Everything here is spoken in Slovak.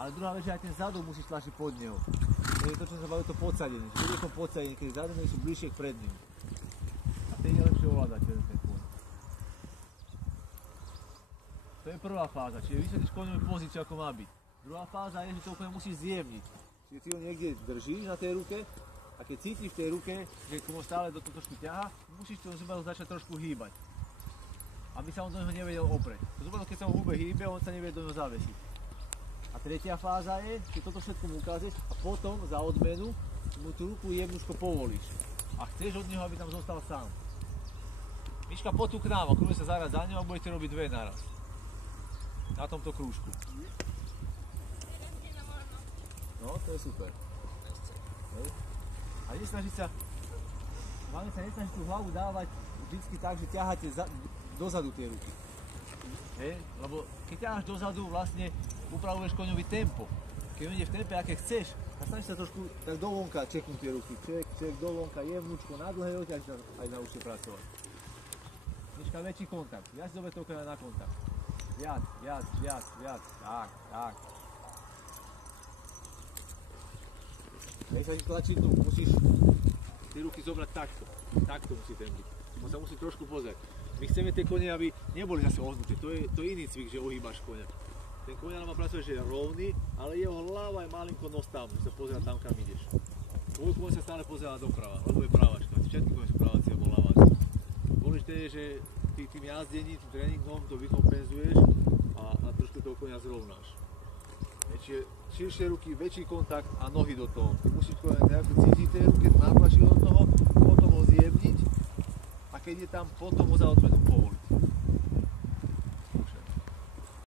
Ale druhá vec, že aj ten zadok musíš tlačiť pod neho. To je to, čo sa baví, to podsadenie. Že bude to podsadenie, keď zadné sú bližšie k predným. A ten je lepšie ovládať ten kôň. To je prvá fáza, čiže vysvetlíš koňovi pozíciu, ako má byť. Druhá fáza je, že to koňa musíš zjemniť. Čiže ty ho niekde držíš na tej ruke a keď cítiš v tej ruke, že koň stále do toho trošku ťaha, musíš to zubadlo začať trošku hýbať. Aby sa on do neho nevedel oprieť. To zubadlo, keď sa mu húbe hýbe, on sa nevie do neho zavesiť. A tretia fáza je, že toto všetko mu ukážeš a potom za odmenu mu tú ruku jemnuško povolíš. A chceš od neho, aby tam zostal sám. Miška, poď tu k nám, okruhuje sa zaraz za ňou a budete robiť dve naraz. Na tomto krúžku. No, to je super. A nesnažiť sa, hlavne sa nesnažiť tú hlavu dávať vždycky tak, že ťaháte dozadu tie ruky. Lebo keď ťaháš dozadu, vlastne upravuješ koňovi tempo. Keď on ide v tempe, aké chceš, a snažíš sa trošku tak dovonka čeknúť tie ruky. Ček, dovonka, jemnúčko, na dlhé loď, aj naučite pracovať. Miška, väčší kontakt. Viac dobe to koňa na kontakt. Viac. Tak. Nech sa ti tlačiť tu, musíš tie ruky zobrať takto. Takto musí ten byť. On sa musí trošku pozrieť. My chceme tie kone, aby neboli zase ohnuté. To je iný cvik, že ohýbaš koňa. Ten koňa má pracovať, že je rovný, ale jeho hlava je malinko nos tam, že sa pozerá tam, kam ideš. Tvoj koň sa stále pozerá doprava, lebo je právačka. Všetky koňe sú právaci alebo ľaváci. Dôležité je, že ty tým jazdením, tým tréningom to vykompenzuješ a trošku toho koňa zrovnáš. Čiže širšie ruky, väčší kontakt a nohy do toho. Ty musíš nejako cítiť tie ruky, natlačiť od toho, potom ho zjemniť a keď je tam, potom ho za odmenu povoliť.